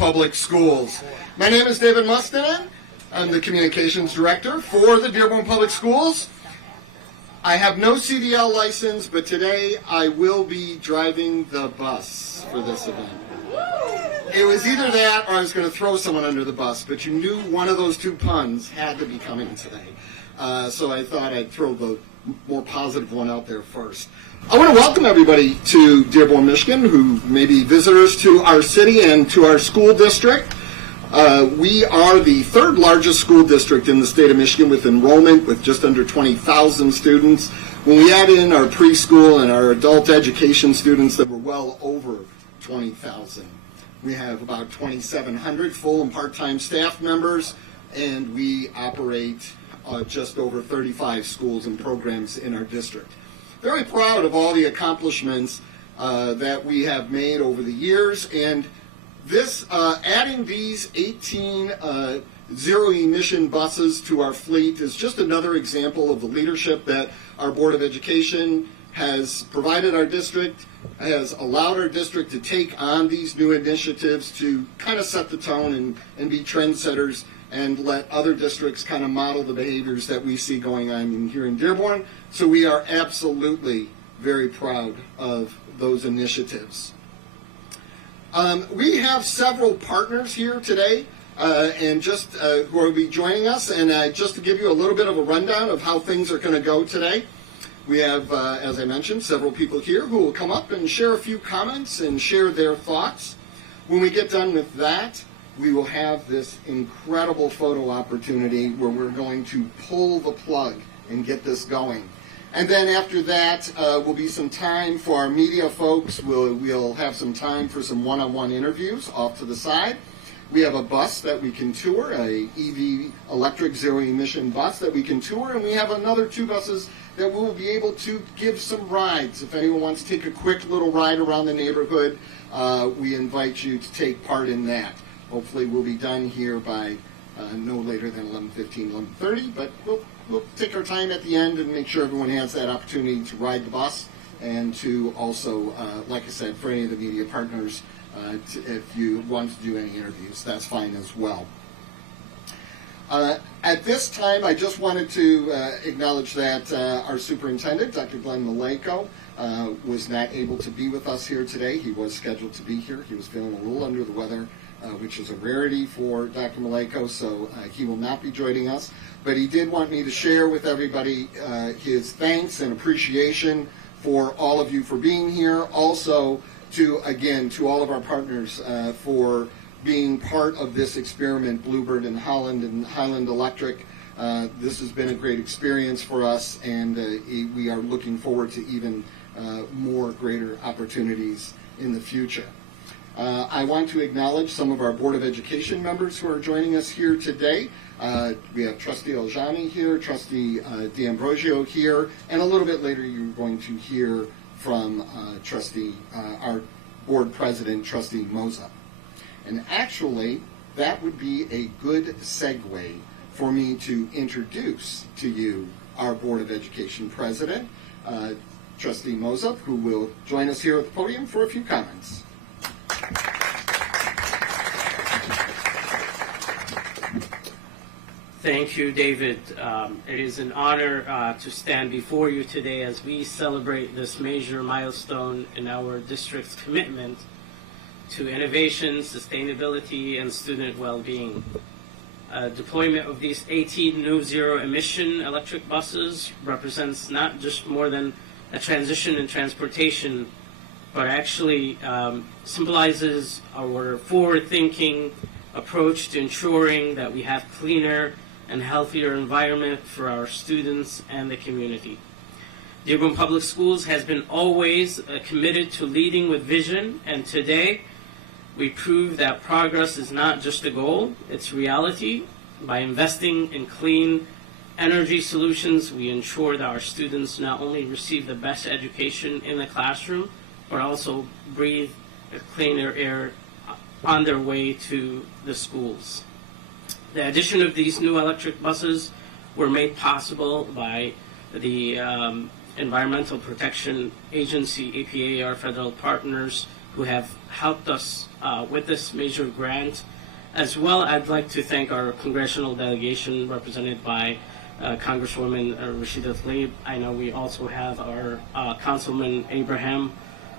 Public Schools. My name is David Mustanen. I'm the Communications Director for the Dearborn Public Schools. I have no CDL license, but today I will be driving the bus for this event. It was either that or I was going to throw someone under the bus, but you knew one of those two puns had to be coming today. So I thought I'd throw the more positive one out there first. I want to welcome everybody to Dearborn, Michigan, who may be visitors to our city and to our school district. We are the third largest school district in the state of Michigan with enrollment with just under 20,000 students. When we add in our preschool and our adult education students, that were well over 20,000. We have about 2,700 full and part-time staff members, and we operate just over 35 schools and programs in our district. Very proud of all the accomplishments that we have made over the years, and this adding these 18 zero-emission buses to our fleet is just another example of the leadership that our Board of Education has provided our district, has allowed our district to take on these new initiatives to kind of set the tone and be trendsetters and let other districts kind of model the behaviors that we see going on here in Dearborn. So we are absolutely very proud of those initiatives. We have several partners here today and just who will be joining us. And just to give you a little bit of a rundown of how things are going to go today, we have, as I mentioned, several people here who will come up and share a few comments and share their thoughts. When we get done with that, we will have this incredible photo opportunity where we're going to pull the plug and get this going. And then after that will be some time for our media folks. We'll have some time for some one-on-one interviews off to the side. We have a bus that we can tour, a EV electric zero-emission bus that we can tour, and we have another 2 buses that we will be able to give some rides. If anyone wants to take a quick little ride around the neighborhood, we invite you to take part in that. Hopefully we'll be done here by no later than 11:15, 11:30, but we'll take our time at the end and make sure everyone has that opportunity to ride the bus and to also, like I said, for any of the media partners, if you want to do any interviews, that's fine as well. At this time, I just wanted to acknowledge that our superintendent, Dr. Glenn Maleko, was not able to be with us here today. He was scheduled to be here. He was feeling a little under the weather, which is a rarity for Dr. Maleko, so he will not be joining us. But he did want me to share with everybody his thanks and appreciation for all of you for being here. Also, to all of our partners for being part of this experiment, Bluebird and Highland Electric. This has been a great experience for us, and we are looking forward to even more greater opportunities in the future. I want to acknowledge some of our Board of Education members who are joining us here today. We have Trustee Aljani here, Trustee D'Ambrosio here, and a little bit later you're going to hear from our Board President, Trustee Moza. And actually, that would be a good segue for me to introduce to you our Board of Education President, Trustee Moza, who will join us here at the podium for a few comments. Thank you, David. It is an honor to stand before you today as we celebrate this major milestone in our district's commitment to innovation, sustainability, and student well-being. Deployment of these 18 new zero-emission electric buses represents not just more than a transition in transportation, but actually symbolizes our forward-thinking approach to ensuring that we have cleaner and healthier environment for our students and the community. Dearborn Public Schools has been always committed to leading with vision, and today we prove that progress is not just a goal, it's reality. By investing in clean energy solutions, we ensure that our students not only receive the best education in the classroom, but also breathe a cleaner air on their way to the schools. The addition of these new electric buses were made possible by the Environmental Protection Agency, EPA, our federal partners, who have helped us with this major grant. As well, I'd like to thank our congressional delegation represented by Congresswoman Rashida Tlaib. I know we also have our Councilman Abraham.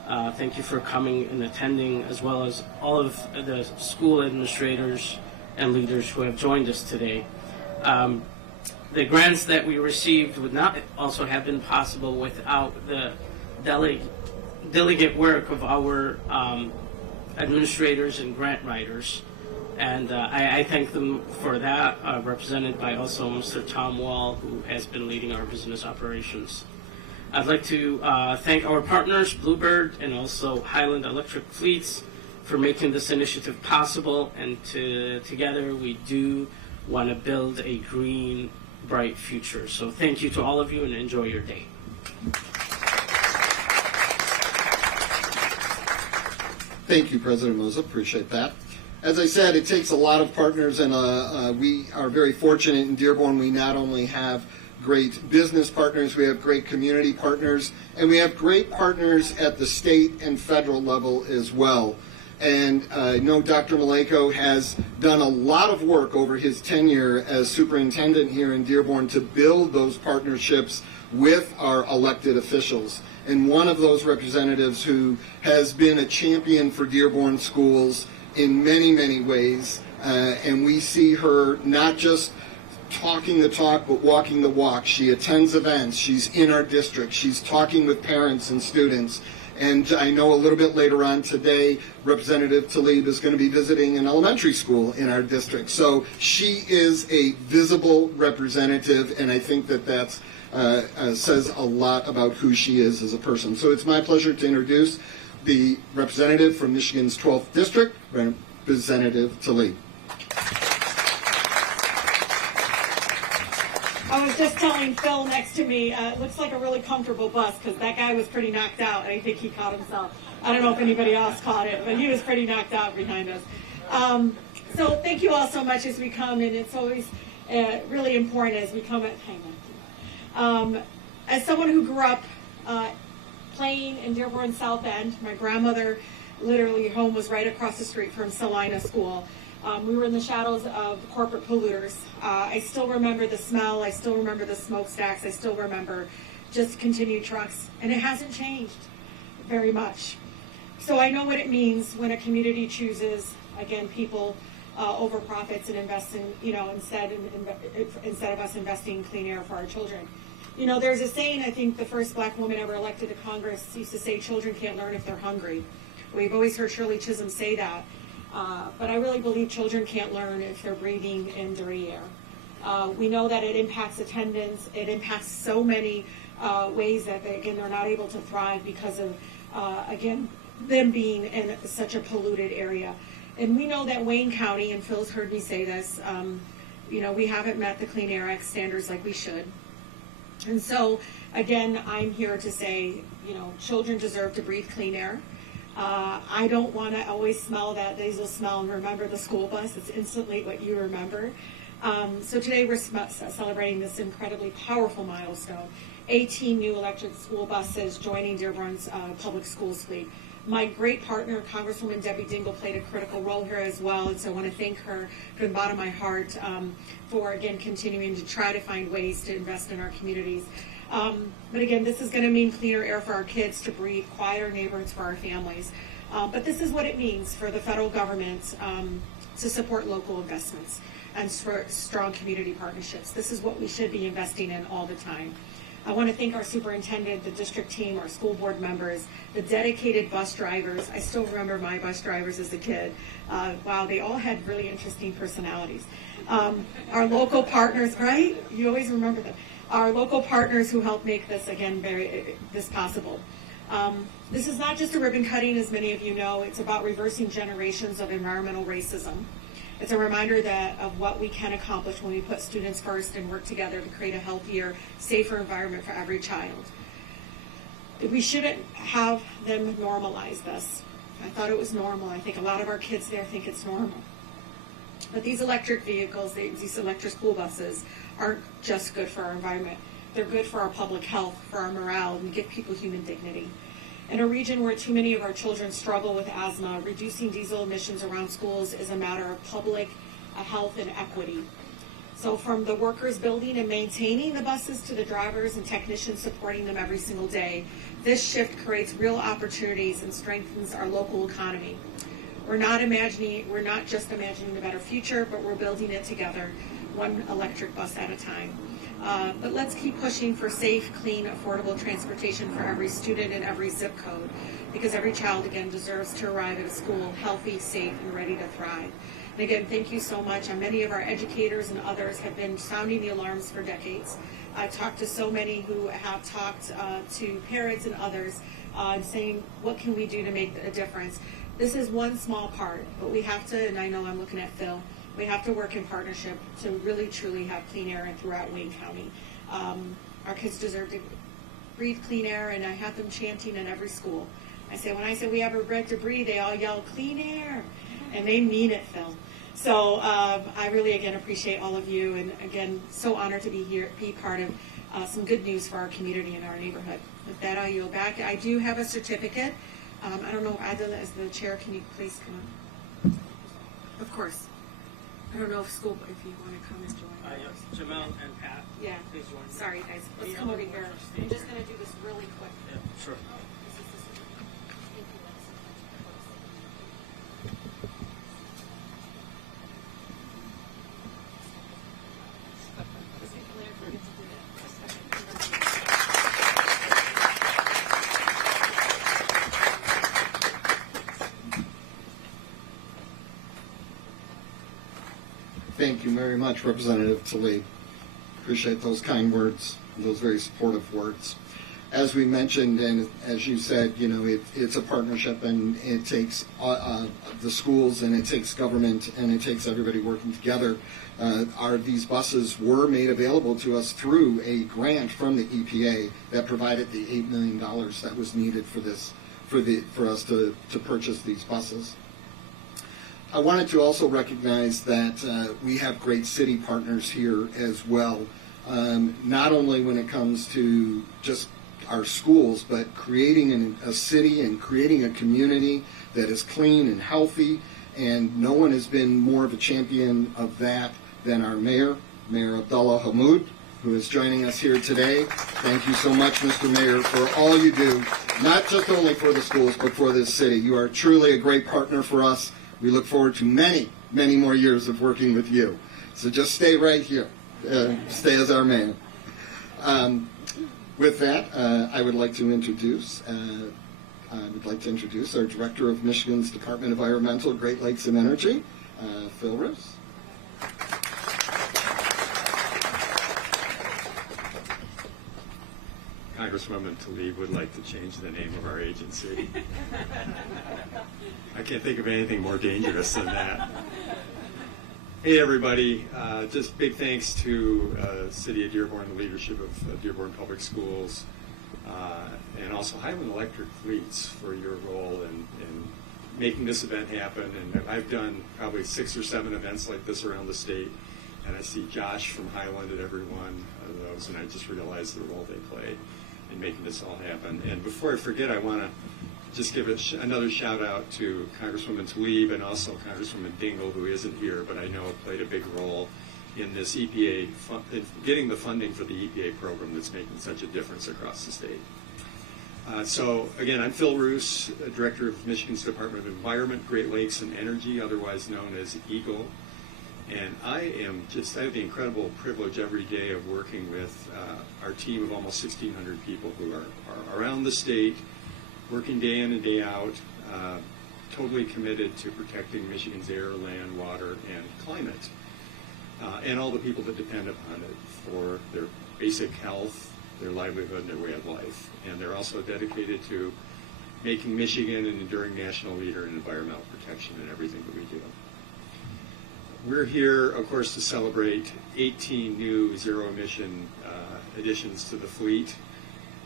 Thank you for coming and attending, as well as all of the school administrators and leaders who have joined us today. The grants that we received would not also have been possible without the delegate work of our administrators and grant writers. And I thank them for that, represented by also Mr. Tom Wall, who has been leading our business operations. I'd like to thank our partners, Bluebird and also Highland Electric Fleets, for making this initiative possible. And together we do want to build a green, bright future. So thank you to all of you and enjoy your day. Thank you, President Moza. Appreciate that. As I said, it takes a lot of partners, and we are very fortunate in Dearborn. We not only have great business partners, we have great community partners, and we have great partners at the state and federal level as well. And I know Dr. Maleko has done a lot of work over his tenure as superintendent here in Dearborn to build those partnerships with our elected officials. And one of those representatives who has been a champion for Dearborn schools in many, many ways, and we see her not just talking the talk, but walking the walk. She attends events, she's in our district, she's talking with parents and students, and I know a little bit later on today, Representative Tlaib is going to be visiting an elementary school in our district. So she is a visible representative, and I think that that's says a lot about who she is as a person. So it's my pleasure to introduce the representative from Michigan's 12th District, Representative Tlaib. I was just telling Phil next to me, it looks like a really comfortable bus, because that guy was pretty knocked out. I think he caught himself. I don't know if anybody else caught it, but he was pretty knocked out behind us. So thank you all so much as we come, and it's always really important as we come at, as someone who grew up playing in Dearborn South End, my grandmother literally home was right across the street from Salina School. We were in the shadows of corporate polluters. I still remember the smell, I still remember the smokestacks, I still remember just continued trucks, and it hasn't changed very much. So I know what it means when a community chooses, again, people over profits and invest in, instead of us investing in clean air for our children. You know, there's a saying, I think the first black woman ever elected to Congress used to say, children can't learn if they're hungry. We've always heard Shirley Chisholm say that. But I really believe children can't learn if they're breathing in dirty air. We know that it impacts attendance. It impacts so many ways that, they're not able to thrive because of, again, them being in such a polluted area. And we know that Wayne County, and Phil's heard me say this, we haven't met the Clean Air Act standards like we should. And so, again, I'm here to say, children deserve to breathe clean air. I don't want to always smell that diesel smell and remember the school bus. It's instantly what you remember. So today we're celebrating this incredibly powerful milestone. 18 new electric school buses joining Dearborn's public schools fleet. My great partner, Congresswoman Debbie Dingell, played a critical role here as well, and so I want to thank her from the bottom of my heart for, again, continuing to try to find ways to invest in our communities. But again, this is going to mean cleaner air for our kids to breathe, quieter neighborhoods for our families. But this is what it means for the federal government to support local investments and for strong community partnerships. This is what we should be investing in all the time. I want to thank our superintendent, the district team, our school board members, the dedicated bus drivers. I still remember my bus drivers as a kid. Wow, they all had really interesting personalities. Our local partners, right? You always remember them. Our local partners who helped make this, again, this possible. This is not just a ribbon cutting, as many of you know. It's about reversing generations of environmental racism. It's a reminder of what we can accomplish when we put students first and work together to create a healthier, safer environment for every child. We shouldn't have them normalize this. I thought it was normal. I think a lot of our kids there think it's normal. But these electric vehicles, these electric school buses, aren't just good for our environment. They're good for our public health, for our morale, and give people human dignity. In a region where too many of our children struggle with asthma, reducing diesel emissions around schools is a matter of public health and equity. So from the workers building and maintaining the buses to the drivers and technicians supporting them every single day, this shift creates real opportunities and strengthens our local economy. We're not just imagining the better future, but we're building it together, one electric bus at a time. But let's keep pushing for safe, clean, affordable transportation for every student in every zip code, because every child, again, deserves to arrive at a school healthy, safe, and ready to thrive. And again, thank you so much. And many of our educators and others have been sounding the alarms for decades. I've talked to so many who have talked to parents and others saying, what can we do to make a difference? This is one small part, but we have to, and I know I'm looking at Phil, we have to work in partnership to really, truly have clean air throughout Wayne County. Our kids deserve to breathe clean air, and I have them chanting in every school. When I say we have a right to breathe, they all yell, clean air, and they mean it, Phil. So I really, again, appreciate all of you, and again, so honored to be here, be part of some good news for our community and our neighborhood. With that, I'll yield back. I do have a certificate. I don't know, Adela, as the chair, can you please come up? Of course. I don't know if you want to come and join. Yes, Jamel and Pat. Yeah. Please join. Sorry, guys. Let's come over here. I'm just going to do this really quick. Yeah, sure. Thank you very much, Representative Tlaib. Appreciate those kind words, those very supportive words. As we mentioned, and as you said, it's a partnership, and it takes the schools, and it takes government, and it takes everybody working together. These buses were made available to us through a grant from the EPA that provided the $8 million that was needed for us to purchase these buses. I wanted to also recognize that we have great city partners here as well, not only when it comes to just our schools, but creating a city and creating a community that is clean and healthy, and no one has been more of a champion of that than our mayor, Mayor Abdullah Hammoud, who is joining us here today. Thank you so much, Mr. Mayor, for all you do, not just only for the schools, but for this city. You are truly a great partner for us. We look forward to many, many more years of working with you. So just stay right here. Stay as our mayor. With that, I would like to introduce our Director of Michigan's Department of Environmental, Great Lakes and Energy, Phil Roos. Congresswoman Tlaib would like to change the name of our agency. I can't think of anything more dangerous than that. Hey everybody, just big thanks to City of Dearborn, the leadership of Dearborn Public Schools, and also Highland Electric Fleets for your role in making this event happen. And I've done probably 6 or 7 events like this around the state, and I see Josh from Highland at every one of those, and I just realized the role they play in making this all happen. And before I forget, I want to just give another shout out to Congresswoman Tlaib and also Congresswoman Dingle, who isn't here, but I know played a big role in this EPA, getting the funding for the EPA program that's making such a difference across the state. So again, I'm Phil Roos, Director of Michigan's Department of Environment, Great Lakes and Energy, otherwise known as EGLE. And I have the incredible privilege every day of working with our team of almost 1,600 people who are around the state, working day in and day out, totally committed to protecting Michigan's air, land, water, and climate, and all the people that depend upon it for their basic health, their livelihood, and their way of life. And they're also dedicated to making Michigan an enduring national leader in environmental protection in everything that we do. We're here, of course, to celebrate 18 new zero-emission additions to the fleet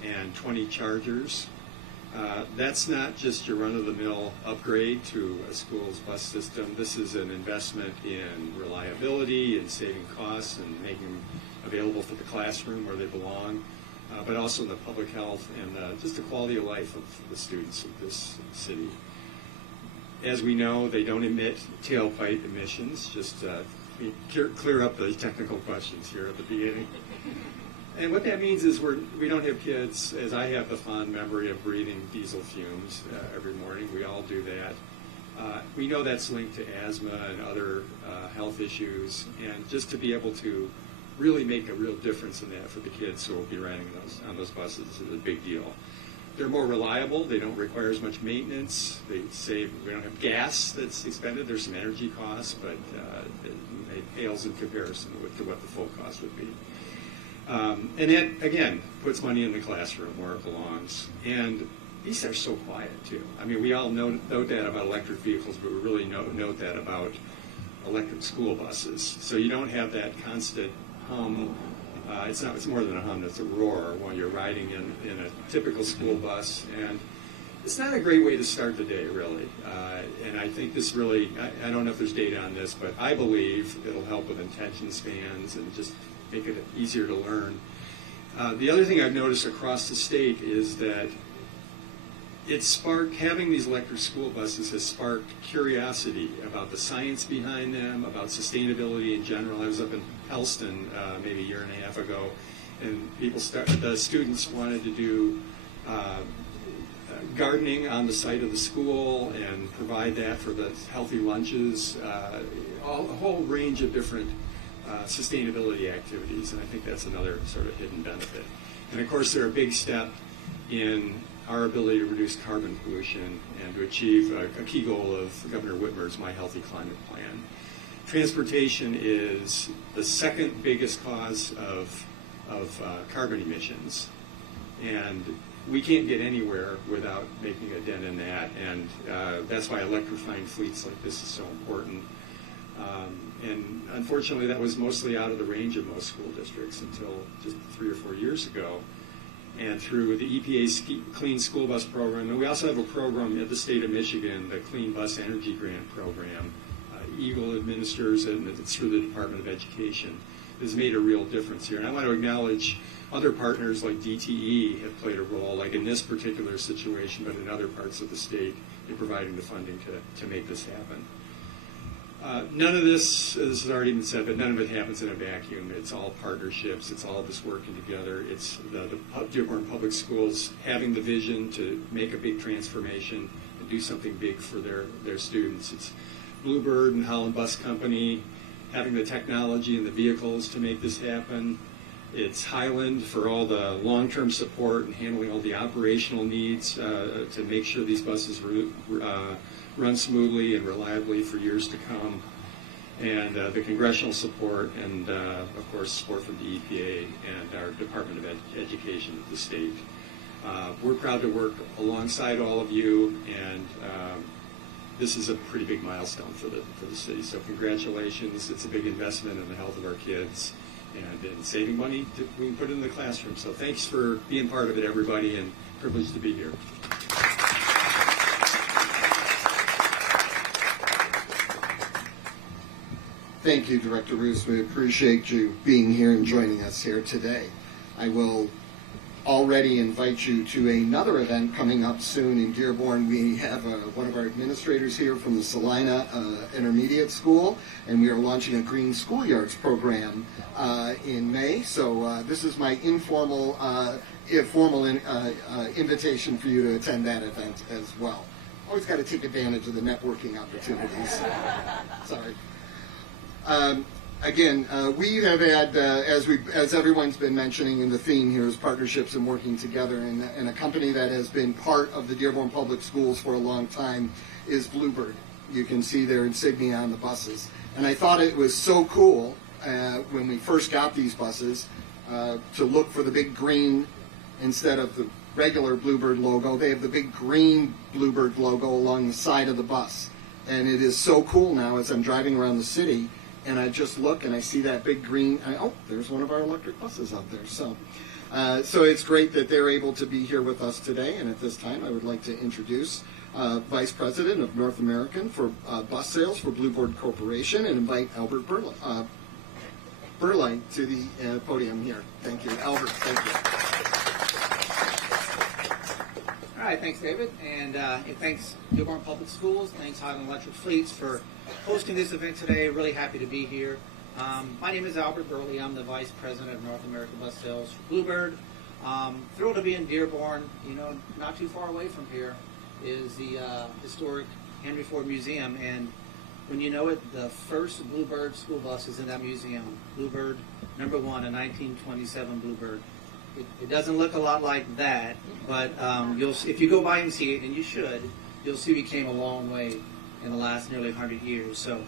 and 20 chargers. That's not just your run-of-the-mill upgrade to a school's bus system. This is an investment in reliability and saving costs and making them available for the classroom where they belong. but also in the public health and just the quality of life of the students of this city. As we know, they don't emit tailpipe emissions. Just clear up the technical questions here at the beginning. And what that means is we don't have kids, as I have the fond memory of breathing diesel fumes every morning. We all do that. We know that's linked to asthma and other health issues, and just to be able to really make a real difference in that for the kids who will be riding on those buses is a big deal. They're more reliable. They don't require as much maintenance. They save. We don't have gas that's expended. There's some energy costs, but it pales in comparison to what the full cost would be. And that, again, puts money in the classroom where it belongs. And these are so quiet, too. I mean, we all note that about electric vehicles, but we really note that about electric school buses. So you don't have that constant hum. It's more than a hum, it's a roar while you're riding in a typical school bus. And it's not a great way to start the day, really. And I think this really, I don't know if there's data on this, but I believe it'll help with attention spans and just make it easier to learn. The other thing I've noticed across the state is that having these electric school buses has sparked curiosity about the science behind them, about sustainability in general. I was up in Helston maybe a year and a half ago, and the students wanted to do gardening on the site of the school and provide that for the healthy lunches, a whole range of different sustainability activities, and I think that's another sort of hidden benefit. And of course, they're a big step in our ability to reduce carbon pollution and to achieve a key goal of Governor Whitmer's My Healthy Climate Plan. Transportation is the second biggest cause of carbon emissions, and we can't get anywhere without making a dent in that, and that's why electrifying fleets like this is so important. And unfortunately, that was mostly out of the range of most school districts until just 3 or 4 years ago. And through the EPA's Clean School Bus Program, and we also have a program at the state of Michigan, the Clean Bus Energy Grant Program. EGLE administers it, and it's through the Department of Education. It has made a real difference here. And I want to acknowledge other partners like DTE have played a role, like in this particular situation, but in other parts of the state, in providing the funding to make this happen. None of this has already been said, but none of it happens in a vacuum. It's all partnerships. It's all of us working together. It's the Dearborn Public Schools having the vision to make a big transformation and do something big for their students. It's Bluebird and Holland Bus Company having the technology and the vehicles to make this happen. It's Highland for all the long-term support and handling all the operational needs to make sure these buses run smoothly and reliably for years to come, and the congressional support, and of course support from the EPA and our Department of Education of the state. We're proud to work alongside all of you, and this is a pretty big milestone for the city. So congratulations! It's a big investment in the health of our kids and in saving money we can put it in the classroom. So thanks for being part of it, everybody, and privileged to be here. Thank you, Director Roos. We appreciate you being here and joining us here today. I will already invite you to another event coming up soon in Dearborn. We have one of our administrators here from the Salina Intermediate School, and we are launching a Green Schoolyards program in May. So this is my informal, formal invitation for you to attend that event as well. Always got to take advantage of the networking opportunities. Sorry. Again, we have had, as everyone's been mentioning, and the theme here is partnerships and working together, and a company that has been part of the Dearborn Public Schools for a long time is Bluebird. You can see their insignia on the buses. And I thought it was so cool when we first got these buses to look for the big green instead of the regular Bluebird logo. They have the big green Bluebird logo along the side of the bus. And it is so cool now as I'm driving around the city, and I just look and I see that big green, oh, there's one of our electric buses out there. So it's great that they're able to be here with us today. And at this time, I would like to introduce Vice President of North American for Bus Sales for Bluebird Corporation, and invite Albert Burleigh to the podium here. Thank you. Albert, thank you. right, thanks, David, and thanks Dearborn Public Schools, thanks Highland Electric Fleets for hosting this event today. Really happy to be here. My name is Albert Burley. I'm the Vice President of North American Bus Sales for Bluebird. Thrilled to be in Dearborn. You know, not too far away from here is the historic Henry Ford Museum, and when you know it, the first Bluebird school bus is in that museum. Bluebird number 1, a 1927 Bluebird. It doesn't look a lot like that, but if you go by and see it, and you should, you'll see we came a long way in the last nearly 100 years. So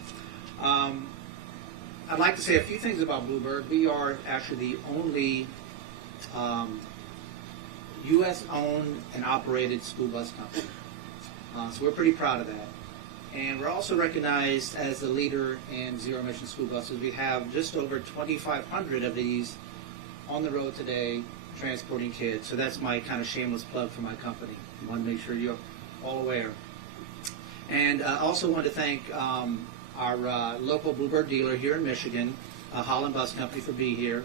I'd like to say a few things about Bluebird. We are actually the only U.S.-owned and operated school bus company. So we're pretty proud of that. And we're also recognized as the leader in zero-emission school buses. We have just over 2,500 of these on the road today transporting kids. So that's my kind of shameless plug for my company. I want to make sure you're all aware. And I also want to thank our local Bluebird dealer here in Michigan, Holland Bus Company, for being here.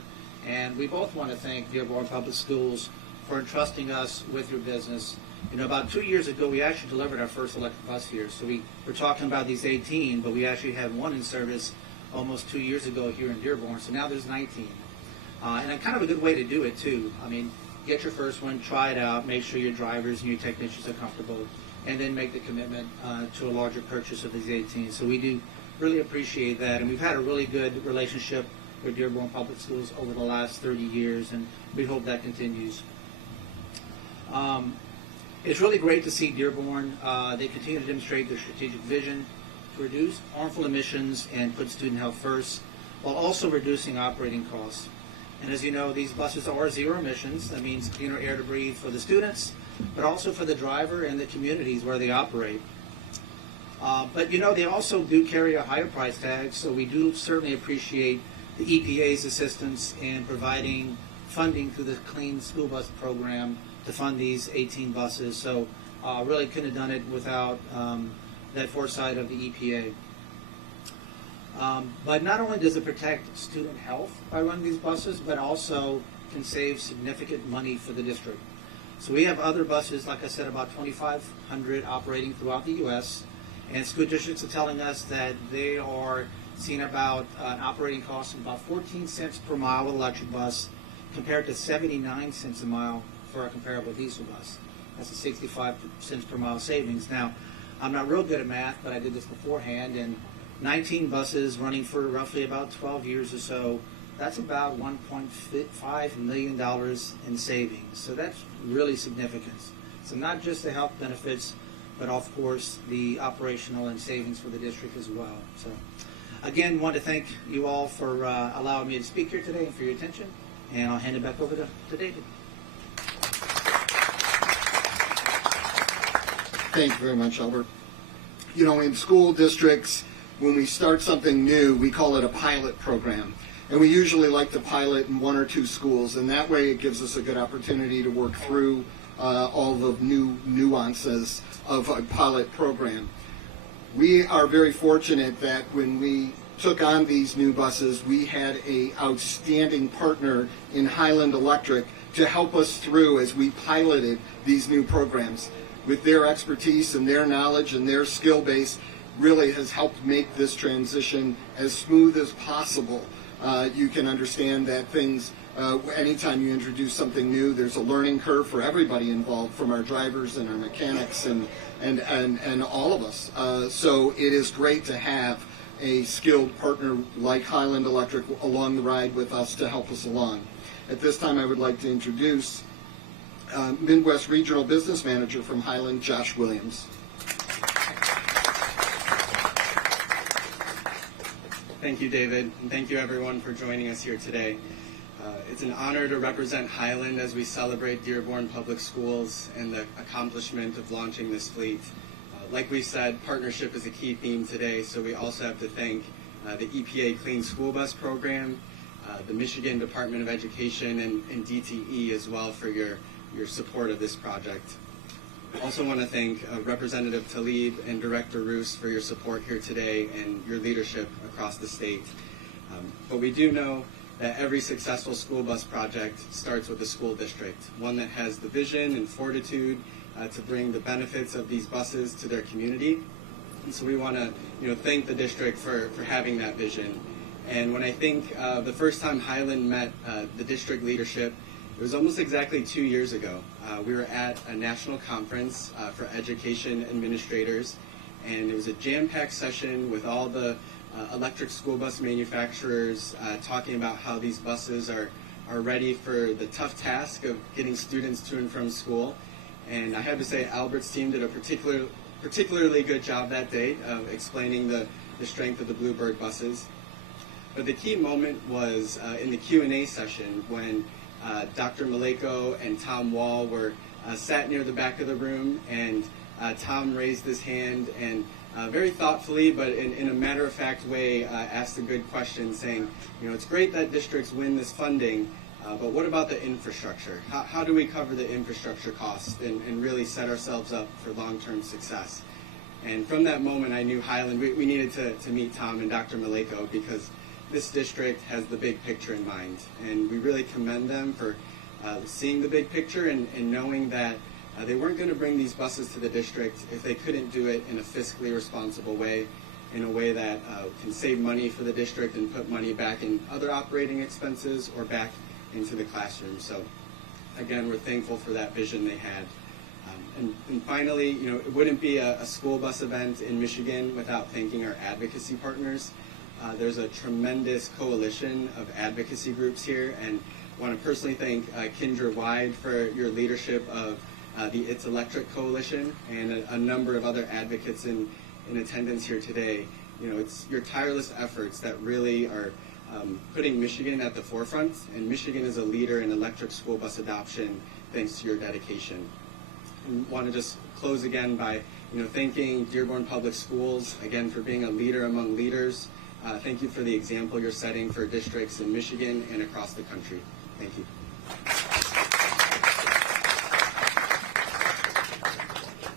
And we both want to thank Dearborn Public Schools for entrusting us with your business. You know, about 2 years ago, we actually delivered our first electric bus here. So we're talking about these 18, but we actually had one in service almost 2 years ago here in Dearborn. So now there's 19. And kind of a good way to do it, too. I mean, get your first one, try it out, make sure your drivers and your technicians are comfortable, and then make the commitment to a larger purchase of these 18. So we do really appreciate that. And we've had a really good relationship with Dearborn Public Schools over the last 30 years, and we hope that continues. It's really great to see Dearborn. They continue to demonstrate their strategic vision to reduce harmful emissions and put student health first, while also reducing operating costs. And as you know, these buses are zero emissions. That means cleaner air to breathe for the students, but also for the driver and the communities where they operate. But you know, they also do carry a higher price tag, so we do certainly appreciate the EPA's assistance in providing funding through the Clean School Bus Program to fund these 18 buses. So really couldn't have done it without that foresight of the EPA. But not only does it protect student health by running these buses, but also can save significant money for the district. So we have other buses, like I said, about 2,500 operating throughout the U.S., and school districts are telling us that they are seeing about an operating cost of about 14 cents per mile with an electric bus, compared to 79 cents a mile for a comparable diesel bus. That's a 65 cents per mile savings. Now, I'm not real good at math, but I did this beforehand, and 19 buses running for roughly about 12 years or so, that's about $1.5 million in savings. So that's really significant. So not just the health benefits, but of course the operational and savings for the district as well. So again, want to thank you all for allowing me to speak here today and for your attention. And I'll hand it back over to David. Thank you very much, Albert. You know, in school districts, when we start something new, we call it a pilot program. And we usually like to pilot in 1 or 2 schools, and that way it gives us a good opportunity to work through all the new nuances of a pilot program. We are very fortunate that when we took on these new buses, we had an outstanding partner in Highland Electric to help us through as we piloted these new programs. With their expertise and their knowledge and their skill base, really has helped make this transition as smooth as possible. You can understand that things, anytime you introduce something new, there's a learning curve for everybody involved, from our drivers and our mechanics and all of us. So it is great to have a skilled partner like Highland Electric along the ride with us to help us along. At this time, I would like to introduce Midwest Regional Business Manager from Highland, Josh Williams. Thank you, David, and thank you everyone for joining us here today. It's an honor to represent Highland as we celebrate Dearborn Public Schools and the accomplishment of launching this fleet. Like we said, partnership is a key theme today, so we also have to thank the EPA Clean School Bus Program, the Michigan Department of Education, and DTE as well for your support of this project. I also want to thank Representative Tlaib and Director Roos for your support here today and your leadership across the state. But we do know that every successful school bus project starts with the school district, one that has the vision and fortitude to bring the benefits of these buses to their community. And so we want to thank the district for having that vision. And when I think the first time Highland met the district leadership, it was almost exactly 2 years ago. We were at a national conference for education administrators, and it was a jam-packed session with all the electric school bus manufacturers talking about how these buses are ready for the tough task of getting students to and from school. And I have to say, Albert's team did a particularly good job that day of explaining the strength of the Bluebird buses. But the key moment was in the Q&A session when Dr. Maleko and Tom Wall were sat near the back of the room, and Tom raised his hand and very thoughtfully, but in a matter-of-fact way, asked a good question, saying, it's great that districts win this funding, but what about the infrastructure? How do we cover the infrastructure costs and really set ourselves up for long-term success? And from that moment, I knew Highland, we needed to meet Tom and Dr. Maleko, because this district has the big picture in mind. And we really commend them for seeing the big picture and knowing that they weren't going to bring these buses to the district if they couldn't do it in a fiscally responsible way, in a way that can save money for the district and put money back in other operating expenses or back into the classroom. So again, we're thankful for that vision they had. And finally, it wouldn't be a school bus event in Michigan without thanking our advocacy partners. There's a tremendous coalition of advocacy groups here, and I want to personally thank Kindra Wide for your leadership of the It's Electric Coalition and a number of other advocates in attendance here today. It's your tireless efforts that really are putting Michigan at the forefront, and Michigan is a leader in electric school bus adoption thanks to your dedication. And want to just close again by thanking Dearborn Public Schools again for being a leader among leaders. Thank you for the example you're setting for districts in Michigan and across the country. Thank you.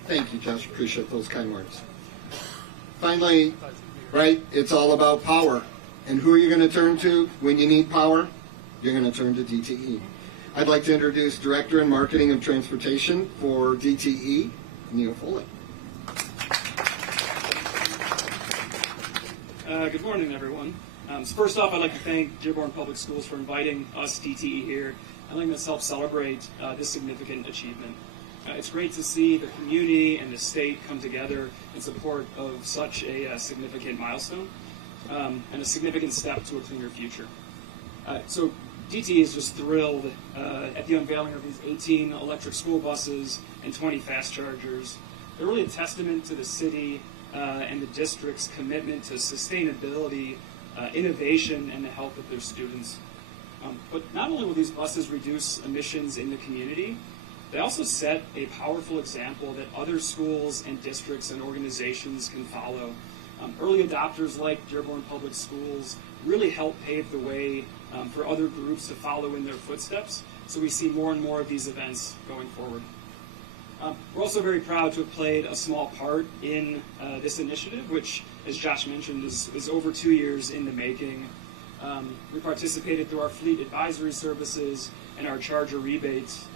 Thank you, Josh. Appreciate those kind words. Finally, right, it's all about power. And who are you going to turn to when you need power? You're going to turn to DTE. I'd like to introduce Director in Marketing of Transportation for DTE, Neil Foley. Good morning, everyone. So first off, I'd like to thank Dearborn Public Schools for inviting us, DTE, here and letting us help celebrate this significant achievement. It's great to see the community and the state come together in support of such a significant milestone and a significant step to a cleaner future. So DTE is just thrilled at the unveiling of these 18 electric school buses and 20 fast chargers. They're really a testament to the city and the district's commitment to sustainability, innovation, and the health of their students. But not only will these buses reduce emissions in the community, they also set a powerful example that other schools and districts and organizations can follow. Early adopters like Dearborn Public Schools really help pave the way for other groups to follow in their footsteps, so we see more and more of these events going forward. We're also very proud to have played a small part in this initiative, which, as Josh mentioned, is over 2 years in the making. We participated through our fleet advisory services and our charger rebates.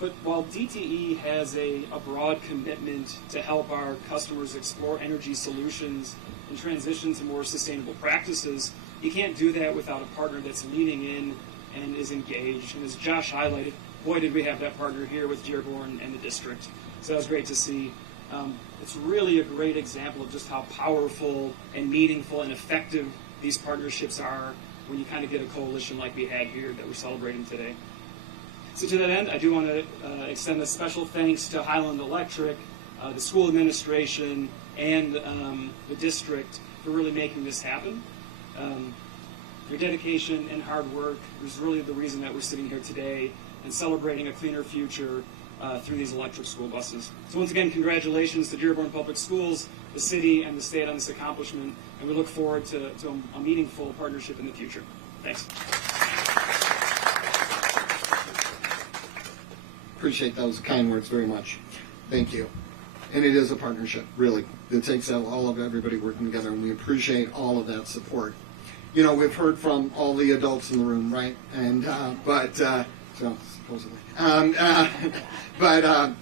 But while DTE has a broad commitment to help our customers explore energy solutions and transition to more sustainable practices, you can't do that without a partner that's leaning in and is engaged. And as Josh highlighted, boy, did we have that partner here with Dearborn and the district. So that was great to see. It's really a great example of just how powerful and meaningful and effective these partnerships are when you kind of get a coalition like we had here that we're celebrating today. So to that end, I do want to extend a special thanks to Highland Electric, the school administration, and the district for really making this happen. Your dedication and hard work is really the reason that we're sitting here today and celebrating a cleaner future through these electric school buses. So once again, congratulations to Dearborn Public Schools, the city, and the state on this accomplishment, and we look forward to a meaningful partnership in the future. Thanks. Appreciate those kind words very much. Thank you. And it is a partnership, really. It takes all of everybody working together, and we appreciate all of that support. We've heard from all the adults in the room, right? And but So, supposedly. But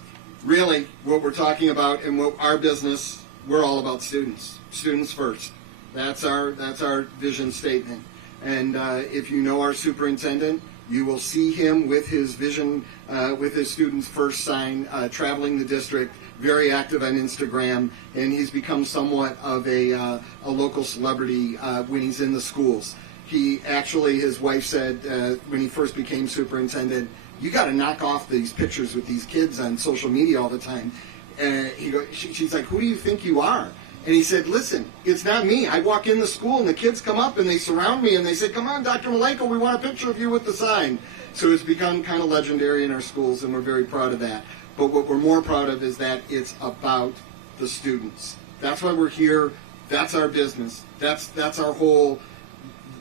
really, what we're talking about and what our business, we're all about students. Students first. That's our vision statement. And if you know our superintendent, you will see him with his vision, with his students first sign, traveling the district, very active on Instagram, and he's become somewhat of a local celebrity when he's in the schools. He actually, his wife said when he first became superintendent, you got to knock off these pictures with these kids on social media all the time. And she's like, who do you think you are? And he said, listen, it's not me. I walk in the school and the kids come up and they surround me and they say, come on, Dr. Malenko, we want a picture of you with the sign. So it's become kind of legendary in our schools, and we're very proud of that. But what we're more proud of is that it's about the students. That's why we're here. That's our business. That's our whole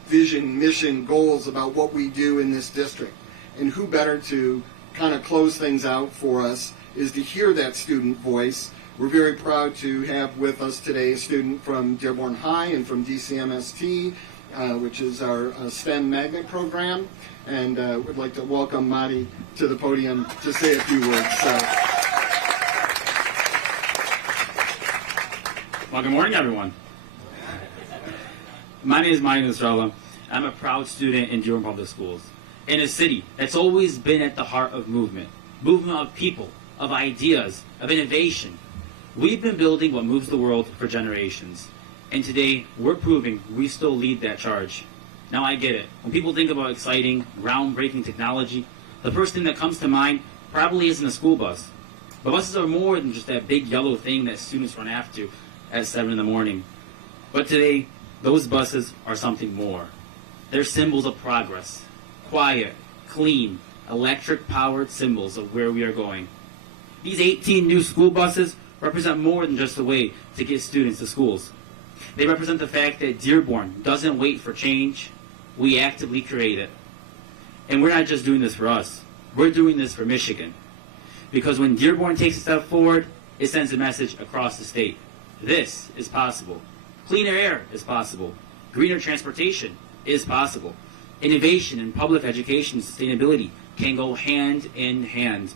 vision, mission, goals about what we do in this district. And who better to kind of close things out for us is to hear that student voice. We're very proud to have with us today a student from Dearborn High and from DCMST, which is our STEM magnet program. And would like to welcome Madi to the podium to say a few words. Well, good morning, everyone. My name is Madi Nasrallah. I'm a proud student in Dearborn Public Schools, in a city that's always been at the heart of movement of people, of ideas, of innovation. We've been building what moves the world for generations, and today we're proving we still lead that charge. Now I get it. When people think about exciting, groundbreaking technology, the first thing that comes to mind probably isn't a school bus. But buses are more than just that big yellow thing that students run after at 7 in the morning. But today, those buses are something more. They're symbols of progress, quiet, clean, electric-powered symbols of where we are going. These 18 new school buses represent more than just a way to get students to schools. They represent the fact that Dearborn doesn't wait for change, we actively create it. And we're not just doing this for us, we're doing this for Michigan. Because when Dearborn takes a step forward, it sends a message across the state. This is possible. Cleaner air is possible. Greener transportation is possible. Innovation in public education and sustainability can go hand in hand.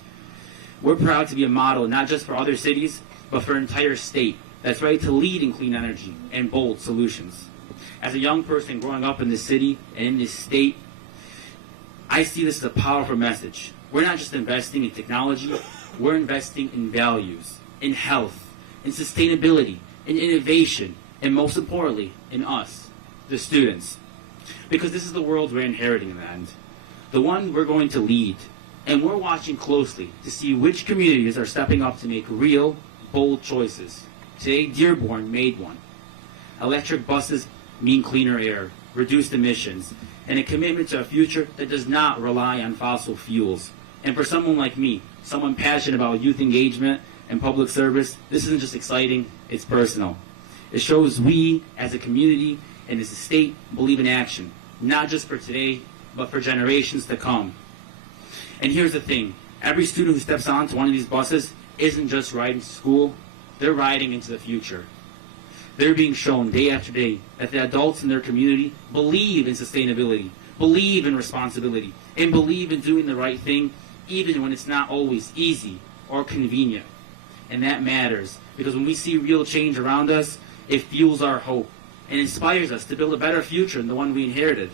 We're proud to be a model not just for other cities, but for an entire state that's ready to lead in clean energy and bold solutions. As a young person growing up in this city and in this state, I see this as a powerful message. We're not just investing in technology, we're investing in values, in health, in sustainability, in innovation, and most importantly, in us, the students. Because this is the world we're inheriting in the end, the one we're going to lead. And we're watching closely to see which communities are stepping up to make real, bold choices. Today, Dearborn made one. Electric buses mean cleaner air, reduced emissions, and a commitment to a future that does not rely on fossil fuels. And for someone like me, someone passionate about youth engagement and public service, this isn't just exciting, it's personal. It shows we, as a community and as a state, believe in action, not just for today, but for generations to come. And here's the thing, every student who steps onto one of these buses isn't just riding to school, they're riding into the future. They're being shown day after day that the adults in their community believe in sustainability, believe in responsibility, and believe in doing the right thing even when it's not always easy or convenient. And that matters, because when we see real change around us, it fuels our hope and inspires us to build a better future than the one we inherited.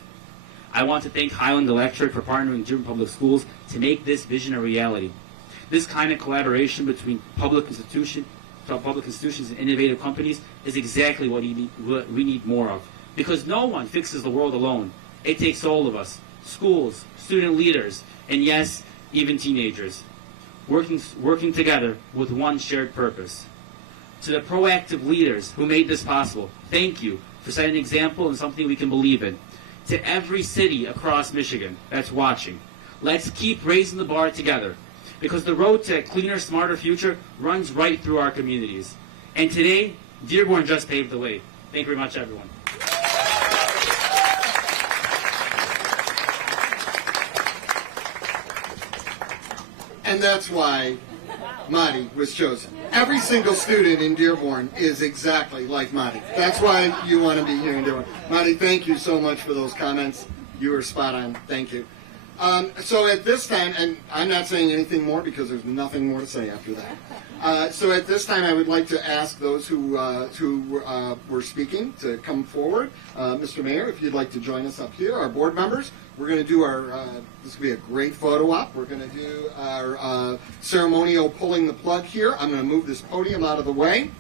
I want to thank Highland Electric for partnering with Dearborn Public Schools to make this vision a reality. This kind of collaboration between public institutions and innovative companies is exactly what we need more of. Because no one fixes the world alone. It takes all of us, schools, student leaders, and yes, even teenagers, working together with one shared purpose. To the proactive leaders who made this possible, thank you for setting an example and something we can believe in. To every city across Michigan that's watching, let's keep raising the bar together, because the road to a cleaner, smarter future runs right through our communities. And today, Dearborn just paved the way. Thank you very much, everyone. And that's why Madi was chosen. Every single student in Dearborn is exactly like Madi. That's why you want to be here in Dearborn. Madi, thank you so much for those comments. You were spot on. Thank you. So at this time, and I'm not saying anything more because there's nothing more to say after that. So at this time, I would like to ask those who were speaking to come forward. Mr. Mayor, if you'd like to join us up here, our board members. We're going to do our, this will be a great photo op. We're going to do our ceremonial pulling the plug here. I'm going to move this podium out of the way.